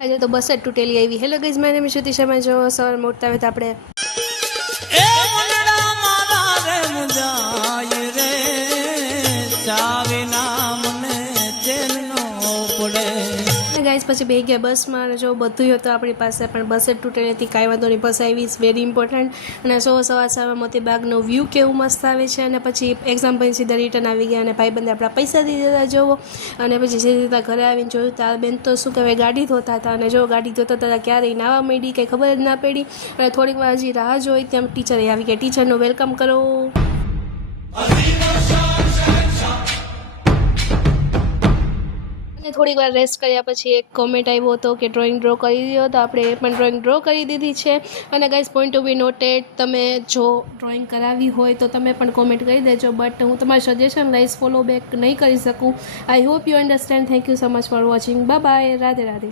આજે તો બસ જ તૂટેલી આવી. Hello guys, my name is Jyoti Sharma. જો સવારમાં ઉઠતા હોય તો આપણે એ મુંડા મારા રે મુંજાય રે ચાવે નામ ને ચેન નો પડે. ગાઈઝ પછી બે ગયા બસમાં અને જો બધું હતું આપણી પાસે, પણ બસ જ તૂટેલી હતી. કાંઈ વાંધો નહીં, બસ આવી ઇઝ વેરી ઇમ્પોર્ટન્ટ. અને સવાર મોતીબાગનો વ્યૂ કેવું મસ્ત આવે છે. અને પછી એક્ઝામ પછી સીધા રિટર્ન આવી ગયા અને ભાઈબંધે આપણા પૈસા દીધી દીધા જોવો. અને પછી સીધા ઘરે આવીને જોયું તો આ બેન તો શું કહેવાય ગાડી ધોતા હતા. અને જો ગાડી ધોતા હતા ક્યારેય નાવા માંડી કંઈ ખબર જ ના પડી. અને થોડીક વાર હજી રાહ જોઈ તેમ ટીચરે આવી ગયા. ટીચરનું વેલકમ કરો. અને થોડીક વાર રેસ્ટ કર્યા પછી એક કોમેન્ટ આવ્યો હતો કે ડ્રોઈંગ ડ્રો કરી દો, તો આપણે એ પણ ડ્રોઈંગ ડ્રો કરી દીધી છે. અને ગાઈઝ પોઈન્ટ ટુ બી નોટેડ, તમે જો ડ્રોઈંગ કરાવી હોય તો તમે પણ કોમેન્ટ કરી દેજો, બટ હું તમારું સજેશન ગાઈઝ ફોલો બેક નહીં કરી શકું. I hope you understand. Thank you so much for watching. Bye bye. Radhe Radhe.